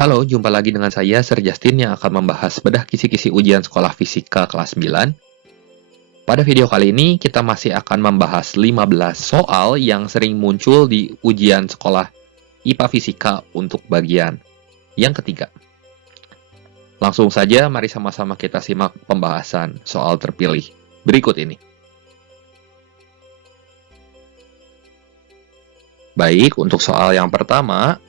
Halo, jumpa lagi dengan saya, Sir Justin, yang akan membahas bedah kisi-kisi ujian sekolah fisika kelas 9. Pada video kali ini, kita masih akan membahas 15 soal yang sering muncul di ujian sekolah IPA Fisika untuk bagian yang ketiga. Langsung saja, mari sama-sama kita simak pembahasan soal terpilih berikut ini. Baik, untuk soal yang pertama,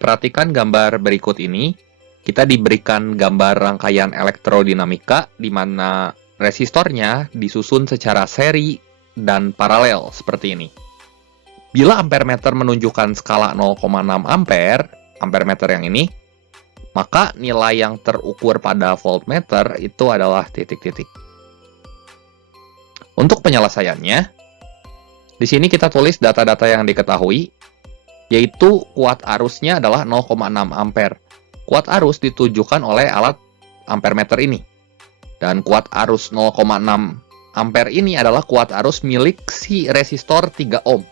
perhatikan gambar berikut ini. Kita diberikan gambar rangkaian elektrodinamika di mana resistornya disusun secara seri dan paralel seperti ini. Bila ampermeter menunjukkan skala 0,6 ampere, ampermeter yang ini, maka nilai yang terukur pada voltmeter itu adalah titik-titik. Untuk penyelesaiannya, di sini kita tulis data-data yang diketahui, yaitu kuat arusnya adalah 0,6 ampere. Kuat arus ditunjukkan oleh alat ampermeter ini. Dan kuat arus 0,6 ampere ini adalah kuat arus milik si resistor 3 ohm.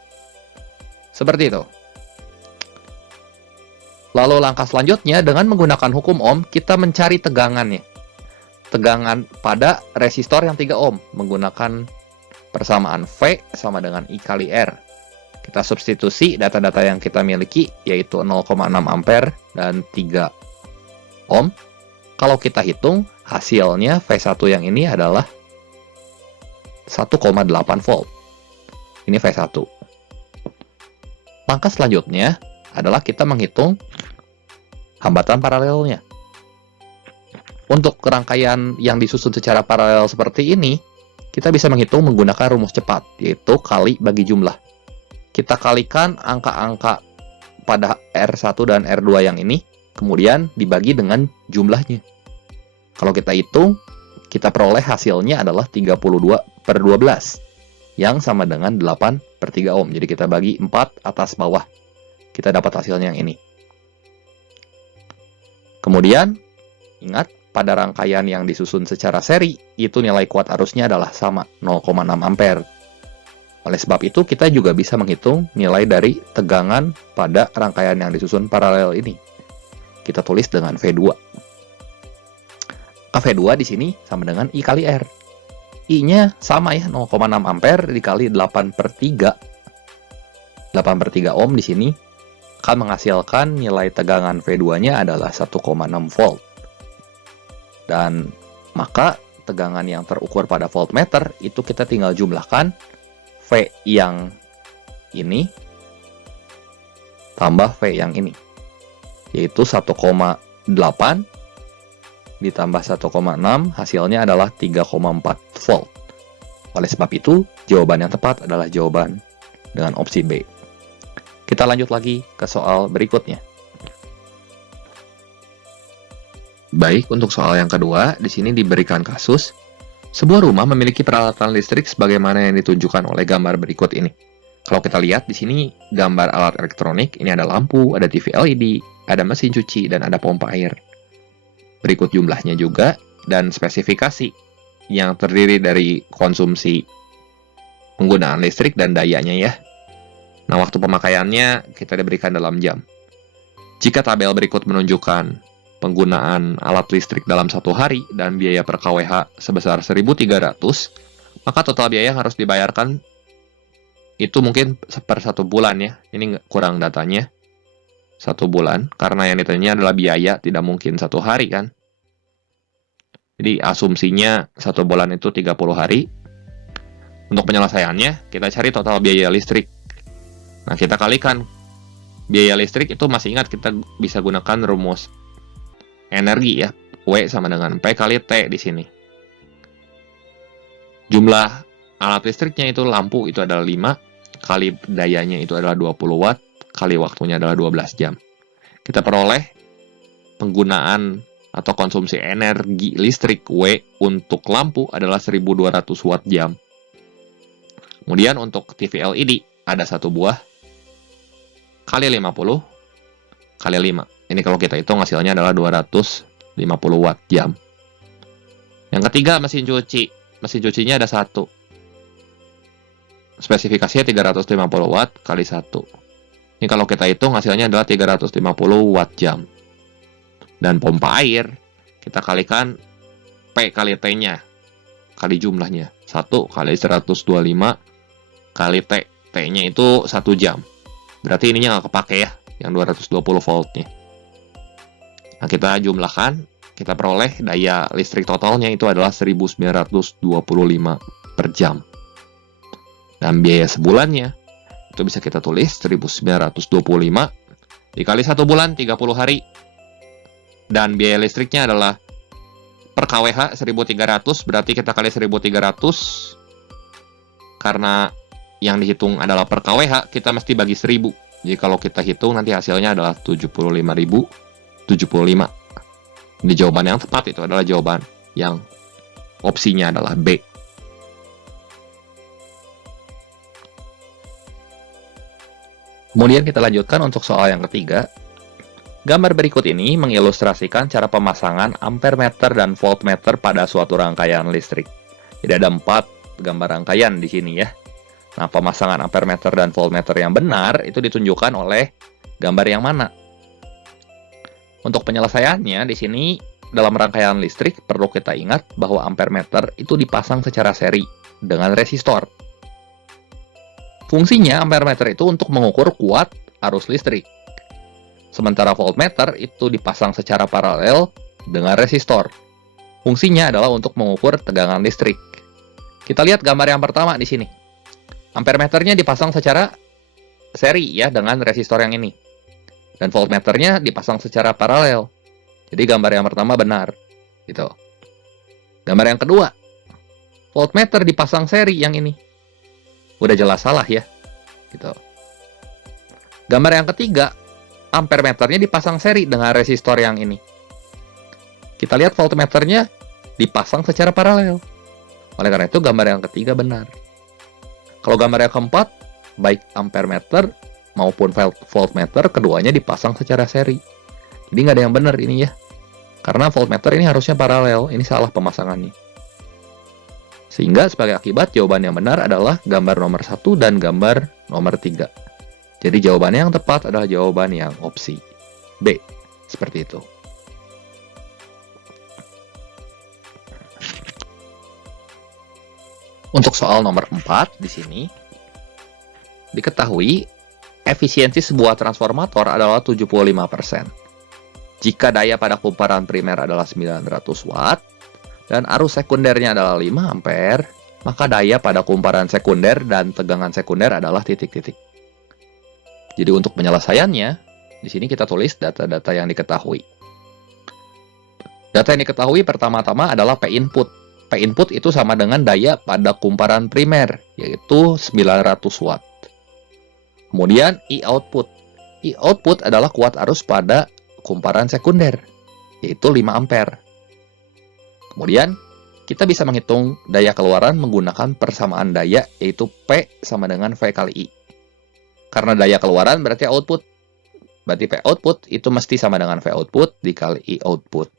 Seperti itu. Lalu langkah selanjutnya, dengan menggunakan hukum ohm, kita mencari tegangannya. Tegangan pada resistor yang 3 ohm menggunakan persamaan V sama dengan I kali R. Kita substitusi data-data yang kita miliki, yaitu 0,6 ampere dan 3 ohm. Kalau kita hitung, hasilnya V1 yang ini adalah 1,8 volt. Ini V1. Langkah selanjutnya adalah kita menghitung hambatan paralelnya. Untuk rangkaian yang disusun secara paralel seperti ini, kita bisa menghitung menggunakan rumus cepat, yaitu kali bagi jumlah. Kita kalikan angka-angka pada R1 dan R2 yang ini, kemudian dibagi dengan jumlahnya. Kalau kita hitung, kita peroleh hasilnya adalah 32/12, yang sama dengan 8/3 ohm. Jadi kita bagi 4 atas bawah, kita dapat hasilnya yang ini. Kemudian, ingat, pada rangkaian yang disusun secara seri, itu nilai kuat arusnya adalah sama, 0,6 ampere. Oleh sebab itu, kita juga bisa menghitung nilai dari tegangan pada rangkaian yang disusun paralel ini. Kita tulis dengan V2. V2 di sini sama dengan I kali R. I-nya sama ya, 0,6 ampere dikali 8/3. 8/3 ohm di sini akan menghasilkan nilai tegangan V2-nya adalah 1,6 volt. Dan maka tegangan yang terukur pada voltmeter itu kita tinggal jumlahkan V yang ini tambah V yang ini, yaitu 1,8 ditambah 1,6, hasilnya adalah 3,4 volt. Oleh sebab itu, jawaban yang tepat adalah jawaban dengan opsi B. Kita lanjut lagi ke soal berikutnya. Baik, untuk soal yang kedua, di sini diberikan kasus sebuah rumah memiliki peralatan listrik sebagaimana yang ditunjukkan oleh gambar berikut ini. Kalau kita lihat di sini gambar alat elektronik, ini ada lampu, ada TV LED, ada mesin cuci, dan ada pompa air. Berikut jumlahnya juga dan spesifikasi yang terdiri dari konsumsi penggunaan listrik dan dayanya ya. Nah, waktu pemakaiannya kita diberikan dalam jam. Jika tabel berikut menunjukkan penggunaan alat listrik dalam satu hari dan biaya per kWh sebesar 1.300, maka total biaya yang harus dibayarkan itu mungkin per 1 bulan ya. Ini kurang datanya. 1 bulan, karena yang ditanya adalah biaya, tidak mungkin 1 hari kan. Jadi asumsinya 1 bulan itu 30 hari. Untuk penyelesaiannya, kita cari total biaya listrik. Nah, kita kalikan biaya listrik itu, masih ingat kita bisa gunakan rumus energi ya, W sama dengan P kali T di sini. Jumlah alat listriknya itu lampu itu adalah 5, kali dayanya itu adalah 20 watt, kali waktunya adalah 12 jam. Kita peroleh penggunaan atau konsumsi energi listrik W untuk lampu adalah 1200 watt jam. Kemudian untuk TV LED ada 1 buah, kali 50, kali 5. Ini kalau kita hitung hasilnya adalah 250 watt jam. Yang ketiga, mesin cuci. Mesin cucinya ada 1. Spesifikasinya 350 watt kali 1. Ini kalau kita hitung hasilnya adalah 350 watt jam. Dan pompa air, kita kalikan P kali T-nya, kali jumlahnya. 1 kali 125 kali T. T-nya itu 1 jam. Berarti ininya nggak kepake ya, yang 220 voltnya. Nah, kita jumlahkan, kita peroleh daya listrik totalnya itu adalah 1925 per jam. Dan biaya sebulannya, itu bisa kita tulis 1925 dikali 1 bulan, 30 hari. Dan biaya listriknya adalah per kWh 1300, berarti kita kali 1300. Karena yang dihitung adalah per kWh, kita mesti bagi 1000. Jadi kalau kita hitung nanti hasilnya adalah 75.075. Di jawaban yang tepat itu adalah jawaban yang opsinya adalah B. Kemudian kita lanjutkan untuk soal yang ketiga. Gambar berikut ini mengilustrasikan cara pemasangan ampere meter dan voltmeter pada suatu rangkaian listrik. Jadi ada 4 gambar rangkaian di sini ya. Nah, pemasangan ampere meter dan voltmeter yang benar itu ditunjukkan oleh gambar yang mana? Untuk penyelesaiannya di sini dalam rangkaian listrik perlu kita ingat bahwa ampere meter itu dipasang secara seri dengan resistor. Fungsinya ampere meter itu untuk mengukur kuat arus listrik. Sementara voltmeter itu dipasang secara paralel dengan resistor. Fungsinya adalah untuk mengukur tegangan listrik. Kita lihat gambar yang pertama di sini. Ampere meternya dipasang secara seri ya dengan resistor yang ini. Dan voltmeternya dipasang secara paralel. Jadi gambar yang pertama benar. Gitu. Gambar yang kedua. Voltmeter dipasang seri yang ini. Udah jelas salah ya. Gitu. Gambar yang ketiga. Ampere meternya dipasang seri dengan resistor yang ini. Kita lihat voltmeternya dipasang secara paralel. Oleh karena itu gambar yang ketiga benar. Kalau gambar yang keempat, baik ampere meter maupun voltmeter keduanya dipasang secara seri. Jadi nggak ada yang benar ini ya. Karena voltmeter ini harusnya paralel, ini salah pemasangannya. Sehingga sebagai akibat jawaban yang benar adalah gambar nomor 1 dan gambar nomor 3. Jadi jawabannya yang tepat adalah jawaban yang opsi B. Seperti itu. Untuk soal nomor 4 di sini, diketahui efisiensi sebuah transformator adalah 75%. Jika daya pada kumparan primer adalah 900 watt, dan arus sekundernya adalah 5 ampere, maka daya pada kumparan sekunder dan tegangan sekunder adalah titik-titik. Jadi untuk penyelesaiannya, di sini kita tulis data-data yang diketahui. Data yang diketahui pertama-tama adalah P input. P input itu sama dengan daya pada kumparan primer, yaitu 900 watt. Kemudian I output. I output adalah kuat arus pada kumparan sekunder, yaitu 5 ampere. Kemudian, kita bisa menghitung daya keluaran menggunakan persamaan daya, yaitu P sama dengan V kali I. Karena daya keluaran berarti output. Berarti P output itu mesti sama dengan V output dikali I output.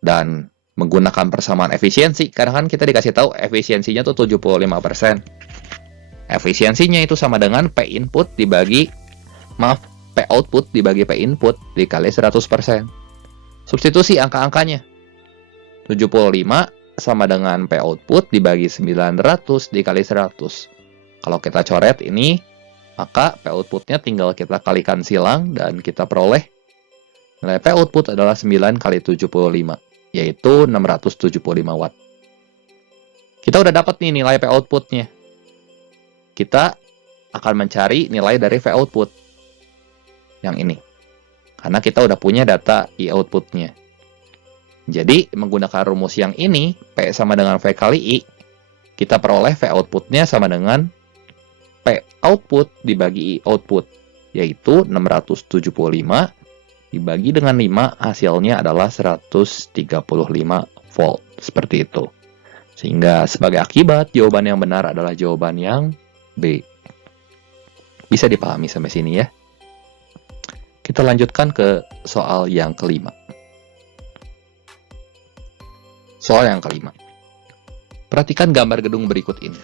Dan menggunakan persamaan efisiensi, karena kan kita dikasih tahu efisiensinya tuh 75%. Efisiensinya itu sama dengan P input dibagi, P output dibagi P input dikali 100%. Substitusi angka-angkanya. 75 sama dengan P output dibagi 900 dikali 100. Kalau kita coret ini, maka P outputnya tinggal kita kalikan silang dan kita peroleh nilai P output adalah 9 kali 75, yaitu 675 watt. Kita udah dapat nih nilai P outputnya. Kita akan mencari nilai dari V output yang ini. Karena kita udah punya data I outputnya. Jadi, menggunakan rumus yang ini, P sama dengan V kali I, kita peroleh V outputnya sama dengan P output dibagi I output, yaitu 675 dibagi dengan 5, hasilnya adalah 135 volt. Seperti itu. Sehingga sebagai akibat, jawaban yang benar adalah jawaban yang B. Bisa dipahami sampai sini ya. Kita lanjutkan ke soal yang kelima. Soal yang kelima. Perhatikan gambar gedung berikut ini.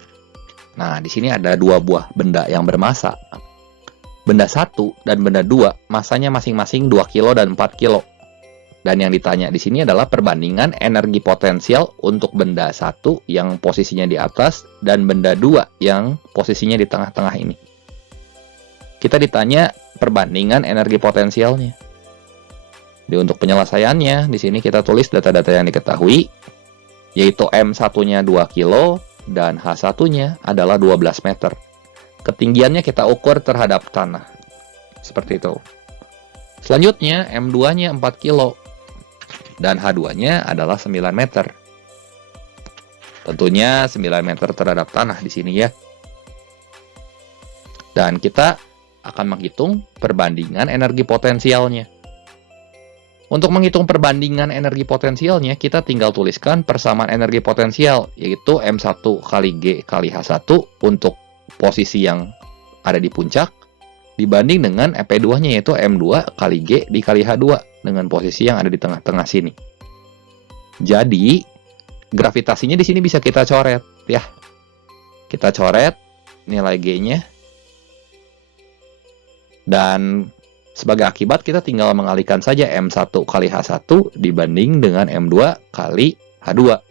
Nah, di sini ada 2 buah benda yang bermassa. Benda 1 dan benda 2 masanya masing-masing 2 kilo dan 4 kilo. Dan yang ditanya di sini adalah perbandingan energi potensial untuk benda 1 yang posisinya di atas dan benda 2 yang posisinya di tengah-tengah ini. Kita ditanya perbandingan energi potensialnya. Jadi untuk penyelesaiannya, di sini kita tulis data-data yang diketahui, yaitu M1-nya 2 kilo dan H1-nya adalah 12 meter. Ketinggiannya kita ukur terhadap tanah. Seperti itu. Selanjutnya, M2-nya 4 kilo dan H2-nya adalah 9 meter. Tentunya 9 meter terhadap tanah di sini ya. Dan kita akan menghitung perbandingan energi potensialnya. Untuk menghitung perbandingan energi potensialnya, kita tinggal tuliskan persamaan energi potensial, yaitu M1 kali G kali H1 untuk posisi yang ada di puncak, dibanding dengan EP2-nya, yaitu M2 kali G dikali H2 dengan posisi yang ada di tengah-tengah sini. Jadi, gravitasinya di sini bisa kita coret, ya. Kita coret nilai G-nya, dan sebagai akibat, kita tinggal mengalihkan saja M1 kali H1 dibanding dengan M2 kali H2.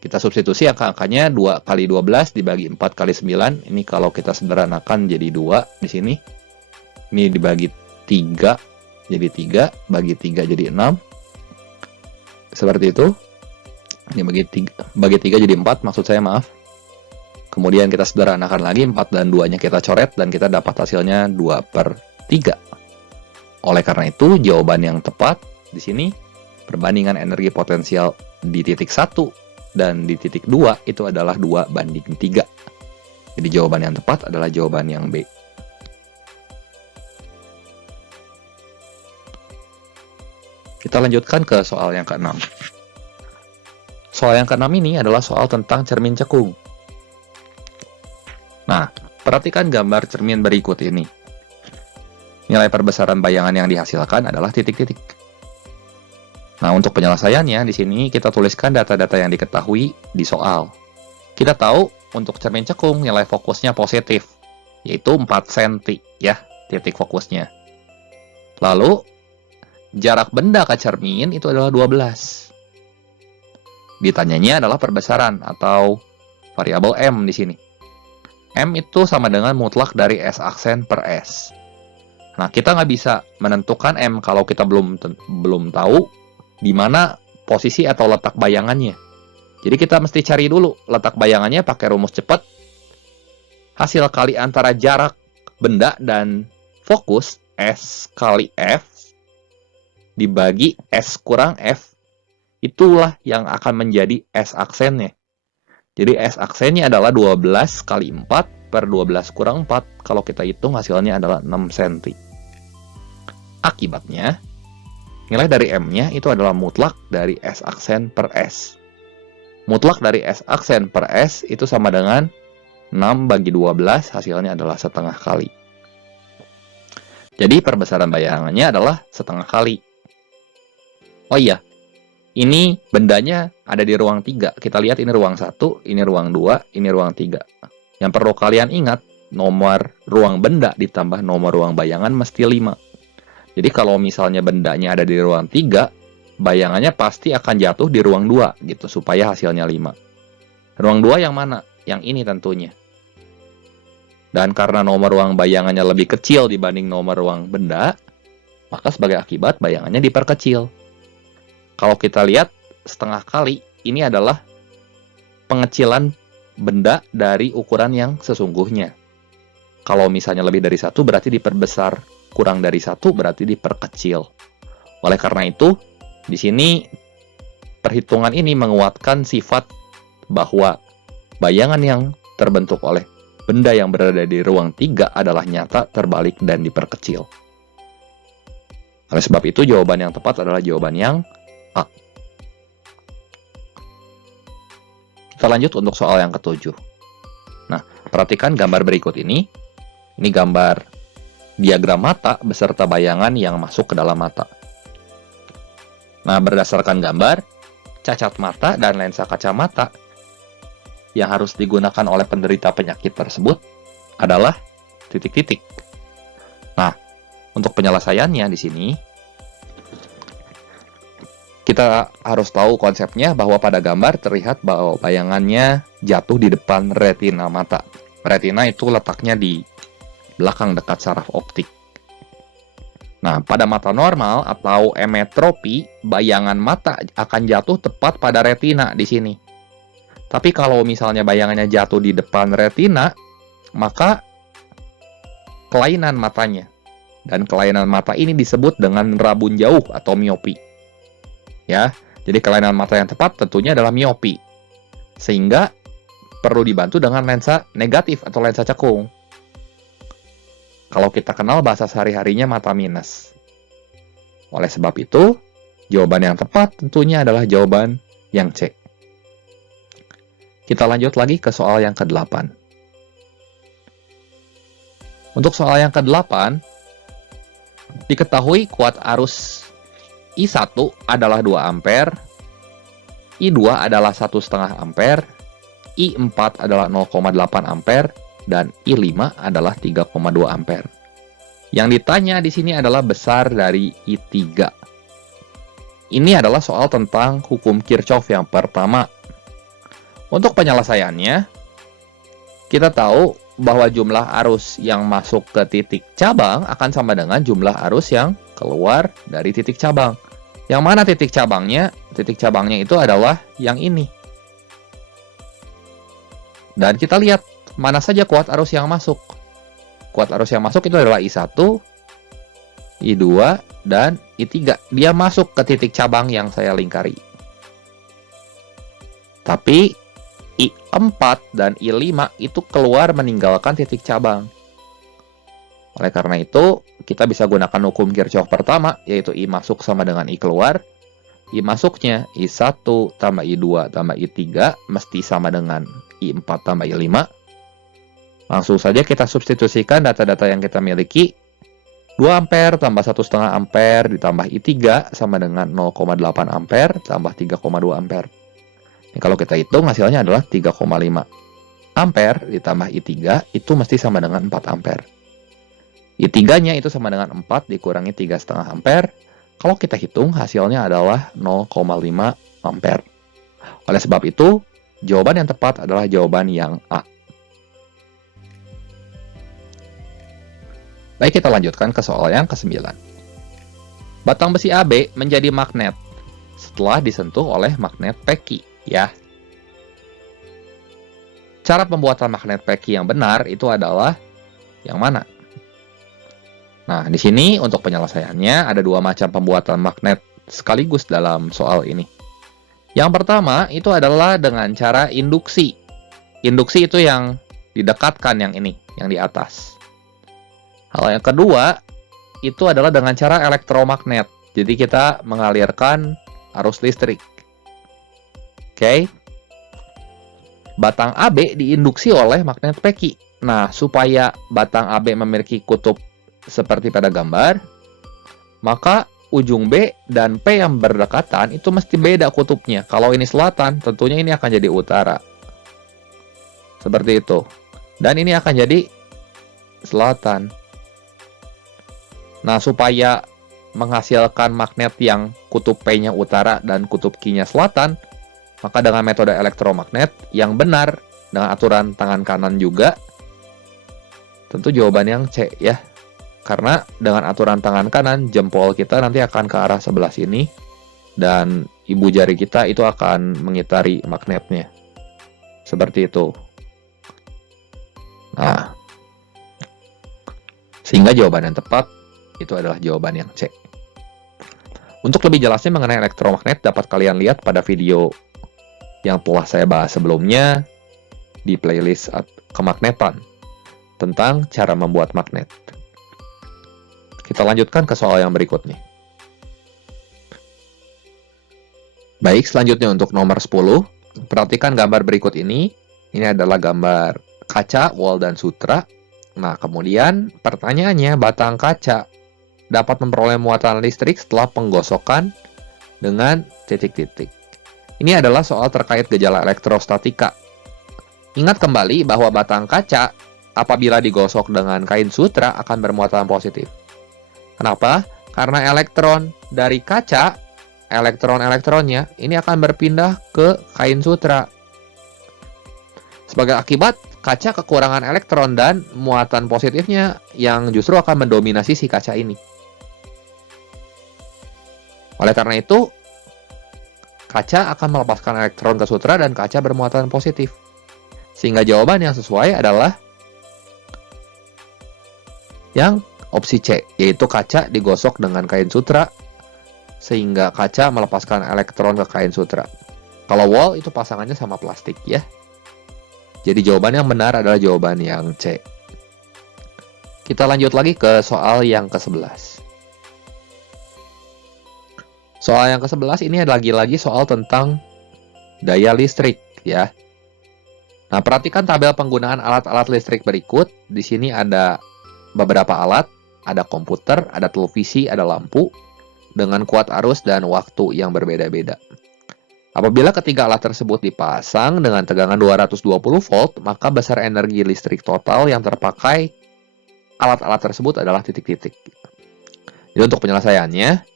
Kita substitusi angka-angkanya 2 kali 12 dibagi 4 kali 9. Ini kalau kita sederhanakan jadi 2 di sini. Ini dibagi 3 jadi 3, bagi 3 jadi 6. Seperti itu. Ini bagi 3 jadi 4, maksud saya, maaf. Kemudian kita sederhanakan lagi, 4 dan 2-nya kita coret, dan kita dapat hasilnya 2/3. Oleh karena itu, jawaban yang tepat di sini, perbandingan energi potensial di titik 1 dan di titik 2 itu adalah 2/3. Jadi jawaban yang tepat adalah jawaban yang B. Kita lanjutkan ke soal yang ke-6. Soal yang ke-6 ini adalah soal tentang cermin cekung. Nah, perhatikan gambar cermin berikut ini. Nilai perbesaran bayangan yang dihasilkan adalah titik-titik. Nah, untuk penyelesaiannya, di sini kita tuliskan data-data yang diketahui di soal. Kita tahu untuk cermin cekung nilai fokusnya positif, yaitu 4 cm ya, titik fokusnya. Lalu, jarak benda ke cermin itu adalah 12. Ditanyanya adalah perbesaran atau variabel M di sini. M itu sama dengan mutlak dari S aksen per S. Nah, kita nggak bisa menentukan M kalau kita belum tahu di mana posisi atau letak bayangannya. Jadi kita mesti cari dulu letak bayangannya pakai rumus cepat. Hasil kali antara jarak benda dan fokus, S kali F, dibagi S kurang F, itulah yang akan menjadi S aksennya. Jadi S aksennya adalah 12 kali 4 per 12 kurang 4. Kalau kita hitung hasilnya adalah 6 cm. Akibatnya, nilai dari M-nya itu adalah mutlak dari S aksen per S. Mutlak dari S aksen per S itu sama dengan 6 bagi 12, hasilnya adalah setengah kali. Jadi perbesaran bayangannya adalah setengah kali. Oh iya, ini bendanya ada di ruang 3. Kita lihat ini ruang 1, ini ruang 2, ini ruang 3. Yang perlu kalian ingat, nomor ruang benda ditambah nomor ruang bayangan mesti 5. Jadi kalau misalnya bendanya ada di ruang 3, bayangannya pasti akan jatuh di ruang 2, gitu, supaya hasilnya 5. Ruang 2 yang mana? Yang ini tentunya. Dan karena nomor ruang bayangannya lebih kecil dibanding nomor ruang benda, maka sebagai akibat bayangannya diperkecil. Kalau kita lihat setengah kali, ini adalah pengecilan benda dari ukuran yang sesungguhnya. Kalau misalnya lebih dari 1 berarti diperbesar. Kurang dari 1 berarti diperkecil. Oleh karena itu, di sini perhitungan ini menguatkan sifat bahwa bayangan yang terbentuk oleh benda yang berada di ruang 3 adalah nyata, terbalik, dan diperkecil. Oleh sebab itu, jawaban yang tepat adalah jawaban yang A. Kita lanjut untuk soal yang ke-7. Nah, perhatikan gambar berikut ini. Ini gambar diagram mata beserta bayangan yang masuk ke dalam mata. Nah, berdasarkan gambar, cacat mata dan lensa kacamata yang harus digunakan oleh penderita penyakit tersebut adalah titik-titik. Nah, untuk penyelesaiannya di sini, kita harus tahu konsepnya bahwa pada gambar terlihat bahwa bayangannya jatuh di depan retina mata. Retina itu letaknya di belakang dekat saraf optik. Nah, pada mata normal atau emetropi, bayangan mata akan jatuh tepat pada retina di sini. Tapi kalau misalnya bayangannya jatuh di depan retina, maka kelainan matanya. Dan kelainan mata ini disebut dengan rabun jauh atau miopi. Ya, jadi kelainan mata yang tepat tentunya adalah miopi. Sehingga perlu dibantu dengan lensa negatif atau lensa cekung. Kalau kita kenal bahasa sehari-harinya mata minus. Oleh sebab itu, jawaban yang tepat tentunya adalah jawaban yang C. Kita lanjut lagi ke soal yang ke-8. Untuk soal yang ke-8, diketahui kuat arus I1 adalah 2 ampere, I2 adalah 1,5 ampere, I4 adalah 0,8 ampere, dan I5 adalah 3,2 ampere. Yang ditanya di sini adalah besar dari I3. Ini adalah soal tentang hukum Kirchhoff yang pertama. Untuk penyelesaiannya, kita tahu bahwa jumlah arus yang masuk ke titik cabang akan sama dengan jumlah arus yang keluar dari titik cabang. Yang mana titik cabangnya? Titik cabangnya itu adalah yang ini. Dan kita lihat mana saja kuat arus yang masuk. Kuat arus yang masuk itu adalah I1, I2, dan I3. Dia masuk ke titik cabang yang saya lingkari. Tapi I4 dan I5 itu keluar meninggalkan titik cabang. Oleh karena itu, kita bisa gunakan hukum Kirchhoff pertama, yaitu I masuk sama dengan I keluar. I masuknya I1 tambah I2 tambah I3 mesti sama dengan I4 tambah I5. Langsung saja kita substitusikan data-data yang kita miliki. 2 ampere tambah 1,5 ampere ditambah I3 sama dengan 0,8 ampere tambah 3,2 ampere. Ini kalau kita hitung hasilnya adalah 3,5 ampere ditambah I3 itu mesti sama dengan 4 ampere. I3-nya itu sama dengan 4 dikurangi 3,5 ampere. Kalau kita hitung hasilnya adalah 0,5 ampere. Oleh sebab itu, jawaban yang tepat adalah jawaban yang A. Baik, kita lanjutkan ke soal yang ke-9. Batang besi AB menjadi magnet setelah disentuh oleh magnet Peki, ya. Cara pembuatan magnet Peki yang benar itu adalah yang mana? Nah, di sini untuk penyelesaiannya ada 2 macam pembuatan magnet sekaligus dalam soal ini. Yang pertama itu adalah dengan cara induksi. Induksi itu yang didekatkan yang ini, yang di atas. Hal yang kedua itu adalah dengan cara elektromagnet. Jadi kita mengalirkan arus listrik. Oke. Batang AB diinduksi oleh magnet Peki. Nah, supaya batang AB memiliki kutub seperti pada gambar, maka ujung B dan P yang berdekatan itu mesti beda kutubnya. Kalau ini selatan, tentunya ini akan jadi utara. Seperti itu. Dan ini akan jadi selatan. Nah, supaya menghasilkan magnet yang kutub P-nya utara dan kutub Q-nya selatan, maka dengan metode elektromagnet yang benar, dengan aturan tangan kanan juga, tentu jawaban yang C ya. Karena dengan aturan tangan kanan, jempol kita nanti akan ke arah sebelah sini, dan ibu jari kita itu akan mengitari magnetnya. Seperti itu. Nah, sehingga jawaban yang tepat itu adalah jawaban yang C. Untuk lebih jelasnya mengenai elektromagnet, dapat kalian lihat pada video yang telah saya bahas sebelumnya di playlist kemagnetan tentang cara membuat magnet. Kita lanjutkan ke soal yang berikutnya. Baik, selanjutnya untuk nomor 10. Perhatikan gambar berikut ini. Ini adalah gambar kaca, wall, dan sutra. Nah, kemudian pertanyaannya, batang kaca dapat memperoleh muatan listrik setelah penggosokan dengan titik-titik. Ini adalah soal terkait gejala elektrostatika. Ingat kembali bahwa batang kaca apabila digosok dengan kain sutra akan bermuatan positif. Kenapa? Karena elektron dari kaca, elektron-elektronnya ini akan berpindah ke kain sutra. Sebagai akibat, kaca kekurangan elektron dan muatan positifnya yang justru akan mendominasi si kaca ini. Oleh karena itu, kaca akan melepaskan elektron ke sutra dan kaca bermuatan positif. Sehingga jawaban yang sesuai adalah yang opsi C, yaitu kaca digosok dengan kain sutra sehingga kaca melepaskan elektron ke kain sutra. Kalau wall itu pasangannya sama plastik ya. Jadi jawaban yang benar adalah jawaban yang C. Kita lanjut lagi ke soal yang ke-11. Soal yang ke-11 ini lagi-lagi soal tentang daya listrik ya. Nah, perhatikan tabel penggunaan alat-alat listrik berikut. Di sini ada beberapa alat, ada komputer, ada televisi, ada lampu dengan kuat arus dan waktu yang berbeda-beda. Apabila ketiga alat tersebut dipasang dengan tegangan 220 volt, maka besar energi listrik total yang terpakai alat-alat tersebut adalah titik-titik. Jadi untuk penyelesaiannya,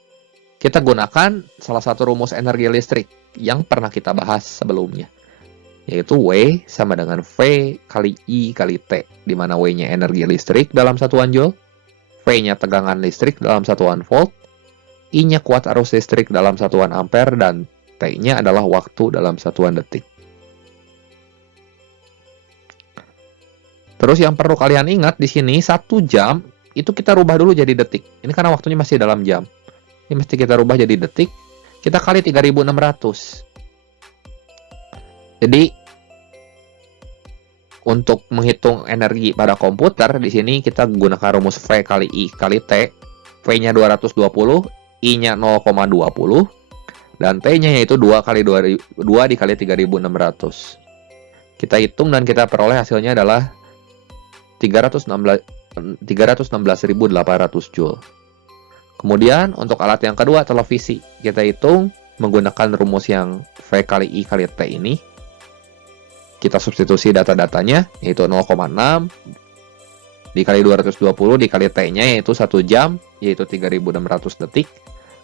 kita gunakan salah satu rumus energi listrik yang pernah kita bahas sebelumnya, yaitu W sama dengan V kali I kali T, di mana W-nya energi listrik dalam satuan joule, V-nya tegangan listrik dalam satuan volt, I-nya kuat arus listrik dalam satuan ampere, dan T-nya adalah waktu dalam satuan detik. Terus yang perlu kalian ingat di sini, 1 jam itu kita rubah dulu jadi detik. Ini karena waktunya masih dalam jam. Ini mesti kita rubah jadi detik. Kita kali 3600. Jadi untuk menghitung energi pada komputer di sini kita gunakan rumus V kali I kali T. V-nya 220, I-nya 0,20 dan T-nya yaitu 2 dikali 3600. Kita hitung dan kita peroleh hasilnya adalah 316.800 Joule. Kemudian untuk alat yang kedua, televisi, kita hitung menggunakan rumus yang V kali I kali T ini. Kita substitusi data-datanya, yaitu 0,6 dikali 220 dikali T-nya, yaitu 1 jam, yaitu 3600 detik.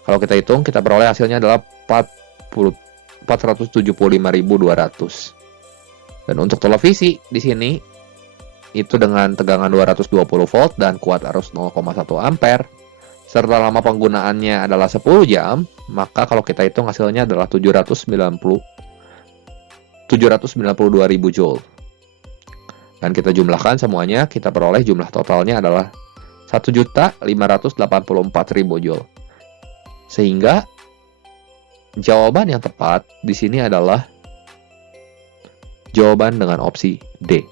Kalau kita hitung, kita peroleh hasilnya adalah 475.200. Dan untuk televisi di sini, itu dengan tegangan 220 volt dan kuat arus 0,1 ampere, serta lama penggunaannya adalah 10 jam, maka kalau kita hitung hasilnya adalah 792.000 Joule. Dan kita jumlahkan semuanya, kita peroleh jumlah totalnya adalah 1.584.000 Joule. Sehingga jawaban yang tepat di sini adalah jawaban dengan opsi D.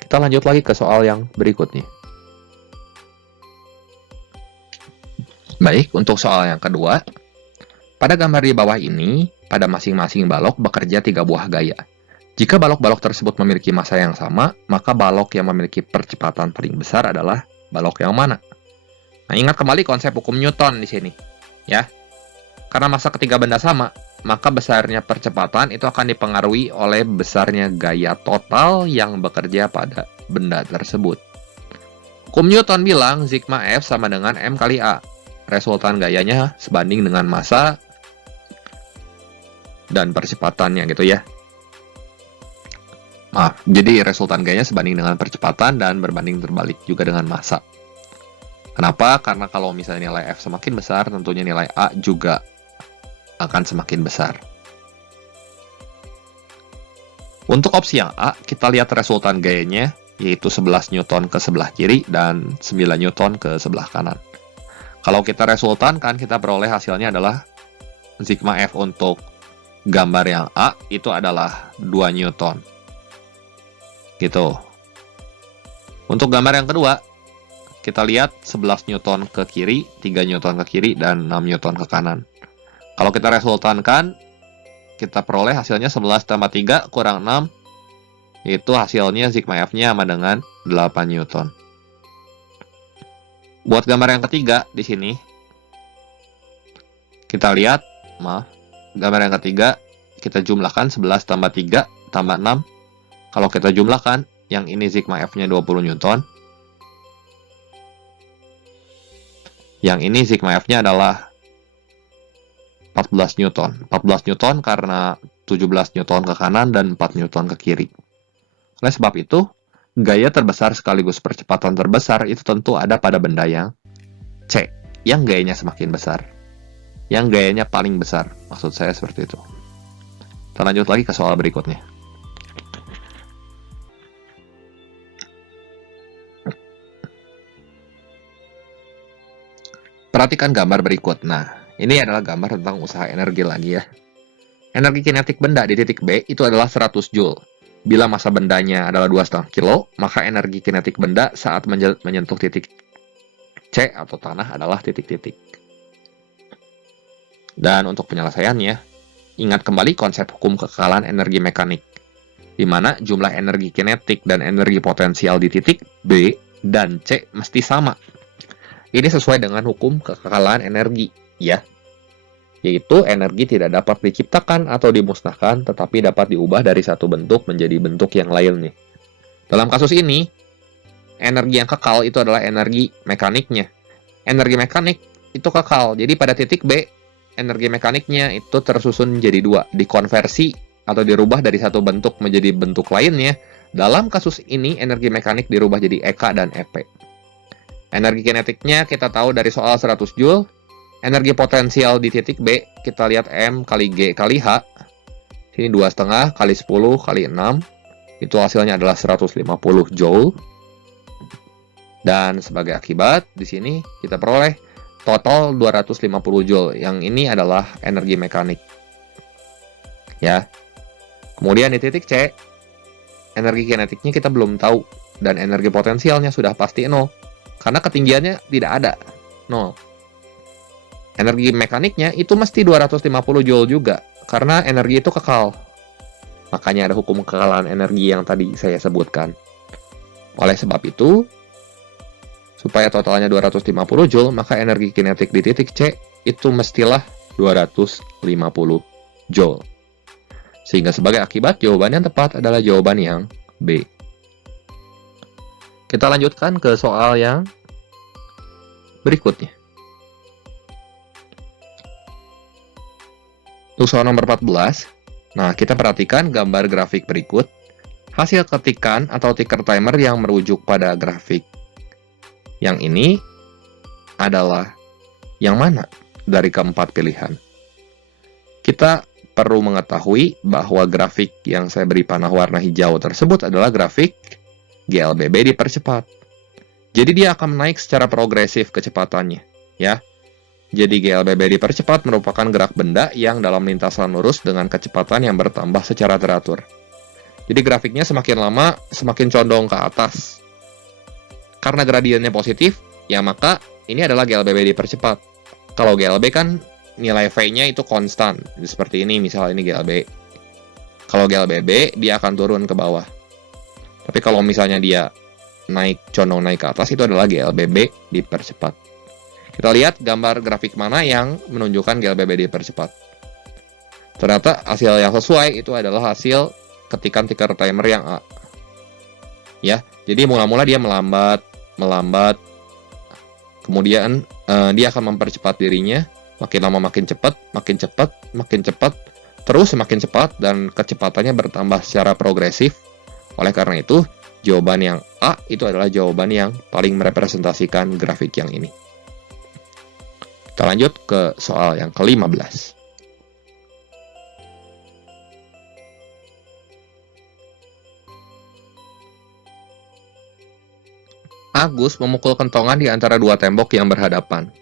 Kita lanjut lagi ke soal yang berikutnya. Baik, untuk soal yang kedua, pada gambar di bawah ini, pada masing-masing balok bekerja 3 buah gaya. Jika balok-balok tersebut memiliki massa yang sama, maka balok yang memiliki percepatan paling besar adalah balok yang mana? Nah, ingat kembali konsep hukum Newton di sini, ya. Karena massa ketiga benda sama, maka besarnya percepatan itu akan dipengaruhi oleh besarnya gaya total yang bekerja pada benda tersebut. Hukum Newton bilang sigma F sama dengan M kali A. Resultan gayanya sebanding dengan massa dan percepatannya gitu ya. Maaf, jadi resultan gayanya sebanding dengan percepatan dan berbanding terbalik juga dengan massa. Kenapa? Karena kalau misalnya nilai F semakin besar, tentunya nilai A juga akan semakin besar. Untuk opsi yang A, kita lihat resultan gayanya, yaitu 11 Newton ke sebelah kiri dan 9 Newton ke sebelah kanan. Kalau kita resultankan, kita peroleh hasilnya adalah sigma F untuk gambar yang A itu adalah 2 Newton. Gitu. Untuk gambar yang kedua, kita lihat 11 Newton ke kiri, 3 Newton ke kiri, dan 6 Newton ke kanan. Kalau kita resultankan, kita peroleh hasilnya 11 tambah 3 kurang 6, itu hasilnya sigma F-nya sama dengan 8 Newton. Buat gambar yang ketiga di sini, kita lihat, gambar yang ketiga, kita jumlahkan 11 tambah 3 tambah 6. Kalau kita jumlahkan, Yang ini sigma F-nya 20 Newton. Yang ini sigma F-nya adalah 14 Newton. 14 Newton karena 17 Newton ke kanan dan 4 Newton ke kiri. Oleh sebab itu, gaya terbesar sekaligus percepatan terbesar itu tentu ada pada benda yang C, yang gayanya semakin besar. Yang gayanya paling besar, maksud saya seperti itu. Kita lanjut lagi ke soal berikutnya. Perhatikan gambar berikut. Nah, ini adalah gambar tentang usaha energi lagi ya. Energi kinetik benda di titik B itu adalah 100 Joule. Bila massa bendanya adalah 2,5 kilo, maka energi kinetik benda saat menyentuh titik C atau tanah adalah titik-titik. Dan untuk penyelesaiannya, ingat kembali konsep hukum kekekalan energi mekanik, di mana jumlah energi kinetik dan energi potensial di titik B dan C mesti sama. Ini sesuai dengan hukum kekekalan energi, ya. Yaitu energi tidak dapat diciptakan atau dimusnahkan, tetapi dapat diubah dari satu bentuk menjadi bentuk yang lain nih. Dalam kasus ini, energi yang kekal itu adalah energi mekaniknya. Energi mekanik itu kekal, jadi pada titik B, energi mekaniknya itu tersusun jadi dua, dikonversi atau dirubah dari satu bentuk menjadi bentuk lainnya. Dalam kasus ini, energi mekanik dirubah jadi EK dan EP. Energi kinetiknya kita tahu dari soal 100 Joule. Energi potensial di titik B, kita lihat M kali G kali H. Sini 2,5 kali 10 kali 6. Itu hasilnya adalah 150 Joule. Dan sebagai akibat, di sini kita peroleh total 250 Joule. Yang ini adalah energi mekanik. Ya. Kemudian di titik C, energi kinetiknya kita belum tahu. Dan energi potensialnya sudah pasti 0. Karena ketinggiannya tidak ada, 0. Energi mekaniknya itu mesti 250 Joule juga, karena energi itu kekal. Makanya ada hukum kekekalan energi yang tadi saya sebutkan. Oleh sebab itu, supaya totalnya 250 Joule, maka energi kinetik di titik C itu mestilah 250 Joule. Sehingga sebagai akibat, jawaban yang tepat adalah jawaban yang B. Kita lanjutkan ke soal yang berikutnya. Untuk soal nomor 14, nah kita perhatikan gambar grafik berikut. Hasil ketikan atau ticker timer yang merujuk pada grafik yang ini adalah yang mana dari keempat pilihan? Kita perlu mengetahui bahwa grafik yang saya beri panah warna hijau tersebut adalah grafik GLBB dipercepat. Jadi dia akan naik secara progresif kecepatannya, ya. Jadi GLBB dipercepat merupakan gerak benda yang dalam lintasan lurus dengan kecepatan yang bertambah secara teratur. Jadi grafiknya semakin lama semakin condong ke atas. Karena gradiennya positif, ya maka ini adalah GLBB dipercepat. Kalau GLB kan nilai V-nya itu konstan, seperti ini misalnya ini GLB. Kalau GLBB dia akan turun ke bawah. Tapi kalau misalnya dia condong naik ke atas, itu adalah GLBB dipercepat. Kita lihat gambar grafik mana yang menunjukkan GLBB dipercepat. Ternyata hasil yang sesuai itu adalah hasil ketikan ticker timer yang A. Ya, jadi mula-mula dia melambat, kemudian dia akan mempercepat dirinya, makin lama makin cepat, terus semakin cepat dan kecepatannya bertambah secara progresif. Oleh karena itu, jawaban yang A itu adalah jawaban yang paling merepresentasikan grafik yang ini. Kita lanjut ke soal yang ke-15. Agus memukul kentongan di antara dua tembok yang berhadapan.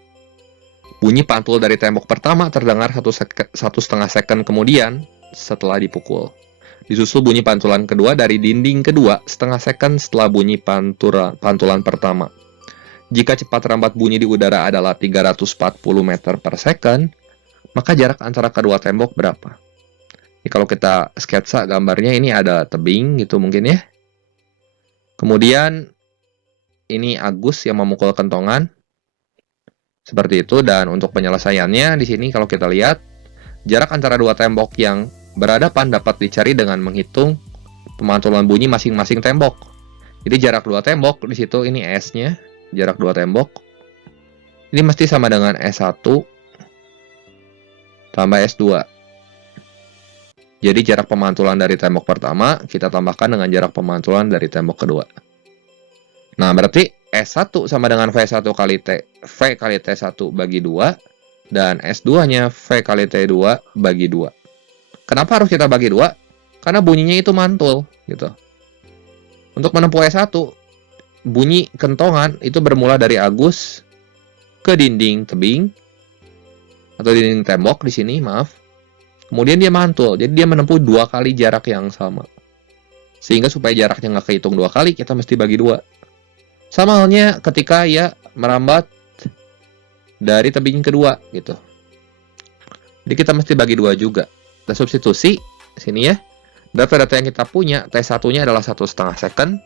Bunyi pantul dari tembok pertama terdengar 1,5 second kemudian setelah dipukul. Disusul bunyi pantulan kedua dari dinding kedua setengah second setelah bunyi pantulan pertama. Jika cepat rambat bunyi di udara adalah 340 meter per second, maka jarak antara kedua tembok berapa? Ini kalau kita sketsa gambarnya, ini ada tebing gitu mungkin ya. Kemudian ini Agus yang memukul kentongan. Seperti itu, dan untuk penyelesaiannya di sini kalau kita lihat, jarak antara dua tembok yang berhadapan dapat dicari dengan menghitung pemantulan bunyi masing-masing tembok. Jadi jarak dua tembok di situ, ini S-nya, jarak dua tembok. Ini mesti sama dengan S1 tambah S2. Jadi jarak pemantulan dari tembok pertama kita tambahkan dengan jarak pemantulan dari tembok kedua. Nah, berarti S1 sama dengan V1 kali T, V kali T1 bagi 2, dan S2-nya V kali T2 bagi 2. Kenapa harus kita bagi 2? Karena bunyinya itu mantul, gitu. Untuk menempuh S1, bunyi kentongan itu bermula dari Agus ke dinding tebing, atau dinding tembok di sini, maaf. Kemudian dia mantul, jadi dia menempuh 2 kali jarak yang sama. Sehingga supaya jaraknya nggak kehitung 2 kali, kita mesti bagi 2. Sama halnya ketika ya merambat dari tebing kedua, gitu. Jadi kita mesti bagi 2 juga. Kita substitusi sini ya. Data-data yang kita punya, T1-nya adalah 1,5 second,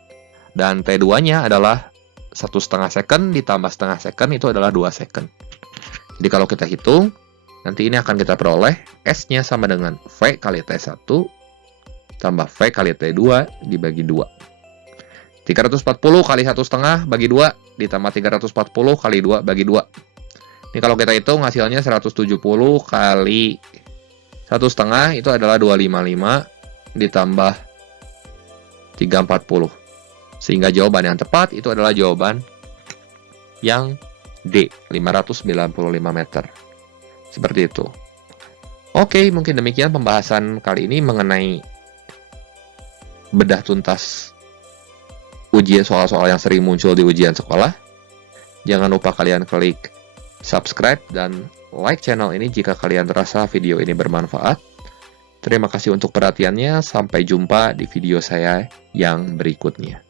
dan T2-nya adalah 1,5 second ditambah setengah second itu adalah 2 second. Jadi kalau kita hitung, nanti ini akan kita peroleh S-nya sama dengan V kali T1 tambah V kali T2 dibagi 2. 340 kali 1,5 bagi 2 ditambah 340 kali 2 bagi 2. Ini kalau kita hitung hasilnya 170 kali 1,5 itu adalah 255 ditambah 340. Sehingga jawaban yang tepat itu adalah jawaban yang D, 595 meter. Seperti itu. Oke, mungkin demikian pembahasan kali ini mengenai bedah tuntas ujian soal-soal yang sering muncul di ujian sekolah. Jangan lupa kalian klik subscribe dan like channel ini jika kalian terasa video ini bermanfaat. Terima kasih untuk perhatiannya. Sampai jumpa di video saya yang berikutnya.